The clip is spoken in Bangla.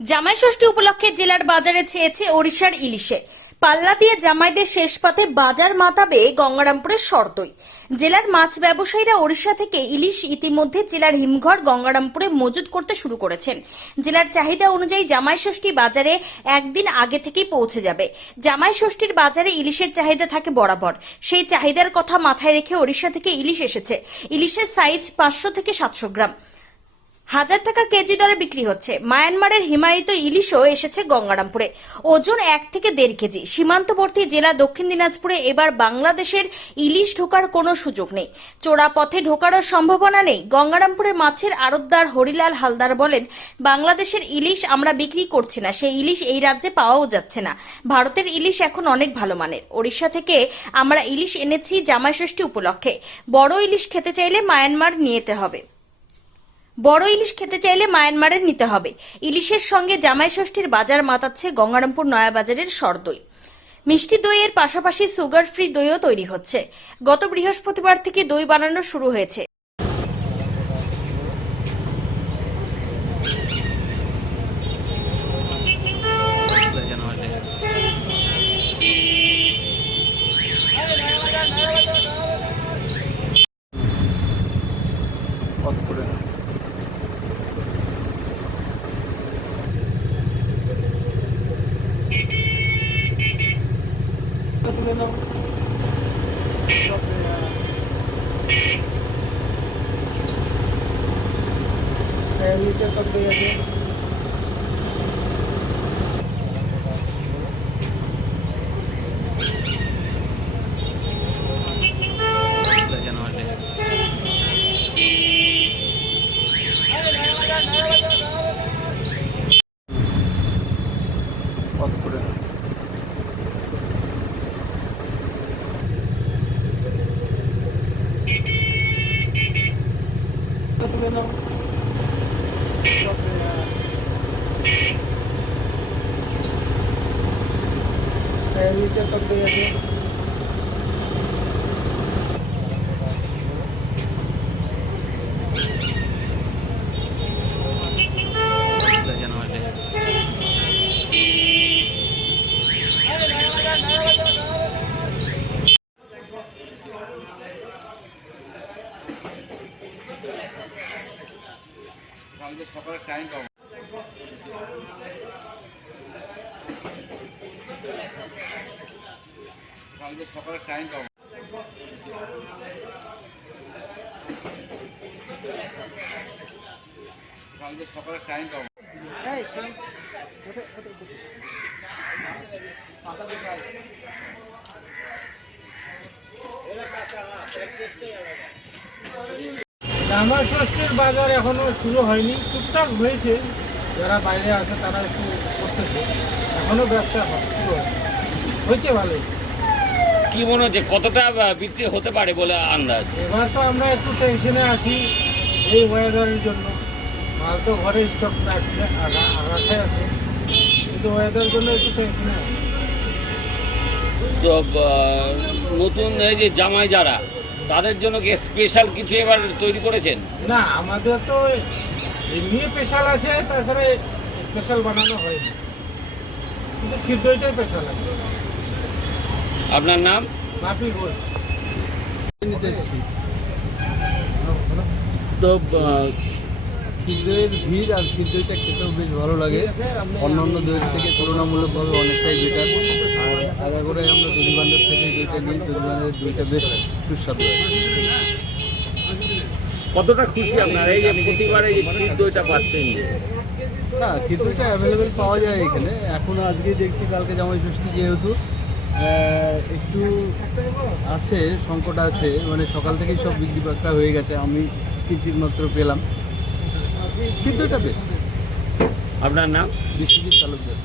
জামাই ষষ্ঠী উপলক্ষে জেলার বাজারে চেয়েছে ওড়িশার ইলিশে। পাল্লা দিয়ে জামাইদের শেষ পাতে বাজার মাতাবে গঙ্গারামপুরের শর্তই। জেলার মাছ ব্যবসায়ীরা ওড়িশা থেকে ইলিশ ইতিমধ্যে জেলার হিমঘর গঙ্গারামপুরে মজুত করতে শুরু করেছেন। জেলার চাহিদা অনুযায়ী জামাই ষষ্ঠী বাজারে একদিন আগে থেকেই পৌঁছে যাবে। জামাই ষষ্ঠীর বাজারে ইলিশের চাহিদা থাকে বরাবর। সেই চাহিদার কথা মাথায় রেখে ওড়িশা থেকে ইলিশ এসেছে। ইলিশের সাইজ পাঁচশো থেকে সাতশো গ্রাম। হাজার টাকা কেজি দরে বিক্রি হচ্ছে। মায়ানমারের হিমায়িত ইলিশও এসেছে গঙ্গারামপুরে। ওজন এক থেকে দেড় কেজি। সীমান্তবর্তী জেলা দক্ষিণ দিনাজপুরে এবার বাংলাদেশের ইলিশ ঢোকার কোনো সুযোগ নেই। চোরা পথে ঢোকারও সম্ভাবনা নেই। গঙ্গারামপুরে মাছের আড়তদার হরিলাল হালদার বলেন, বাংলাদেশের ইলিশ আমরা বিক্রি করছি না। সেই ইলিশ এই রাজ্যে পাওয়াও যাচ্ছে না। ভারতের ইলিশ এখন অনেক ভালো মানের। ওড়িশা থেকে আমরা ইলিশ এনেছি জামাইষষ্ঠী উপলক্ষে। বড় ইলিশ খেতে চাইলে মায়ানমার নিয়েতে হবে। বড় ইলিশ খেতে চাইলে মায়ানমারের নিতে হবে। ইলিশের সঙ্গে জামাই ষষ্ঠীর বাজার মাতাচ্ছে গঙ্গারামপুর নয়াবাজারের সরদই। মিষ্টি দইয়ের পাশাপাশি সুগার ফ্রি দইও তৈরি হচ্ছে। গত বৃহস্পতিবার থেকে দই বানানো শুরু হয়েছে। galaw. Kaya medyo pagbayad yun. নিচে কত আছে যেন আসে কালকে সকালে টাইম পাবো। কালকে সকালে টাইম পাবো। কালকে সকালে টাইম পাবো। জামা ষষ্ঠীর বাজার এখনও শুরু হয়নি। টুকটাক হয়েছে। যারা বাইরে আছে তারা একটু করতেছে। এখনও ব্যবসা শুরু হয়েছে ভালোই। কি মনে হচ্ছে? কতটা বিক্রি হতে পারে বলে আন্দাজ? এবার তো আমরা একটু টেনশনে আছি এই ওয়েদারের জন্য। মাল তো ঘরে স্টক রাখছে আছে। কিন্তু ওয়েদারের জন্য একটু টেনশনে আছে। তো নতুন এই যে জামাই যারা তাদের জন্য কি স্পেশাল কিছু এবার তৈরি করেছেন? না আমাদের তো এমনি স্পেশাল আছে তাছাড়া স্পেশাল বানানো হয়নি। কিন্তু দইটাই স্পেশাল আছে। আপনার নাম? তো ক্ষীরের ভিড় আর ক্ষীর খেতেও বেশ ভালো লাগে। অন্য অন্য দইয়ের থেকে তুলনামূলকভাবে অনেকটাই বেটার আর আগাগোড়াই আমরা দধিবান্ধব থেকে দইটা নিই দধিবান্ধবের দইটা বেশ সুস্বাদু কতটা খুশি আপনার? এই যে প্রতিবার এই ক্ষীর দইটা পাচ্ছেন। যে না ক্ষীর দইটা অ্যাভেলেবেল পাওয়া যায় এখানে। এখন আজকে দেখছি কালকে জামাই ষষ্ঠী যেহেতু একটু আছে সংকট আছে মানে সকাল থেকেই সব বিক্রি বাক্রা হয়ে গেছে আমি কিঞ্চিত মাত্র পেলাম। কিন্তু এটা বেস্ট আপনার নাম? বিশ্বজিৎ তালুকদার।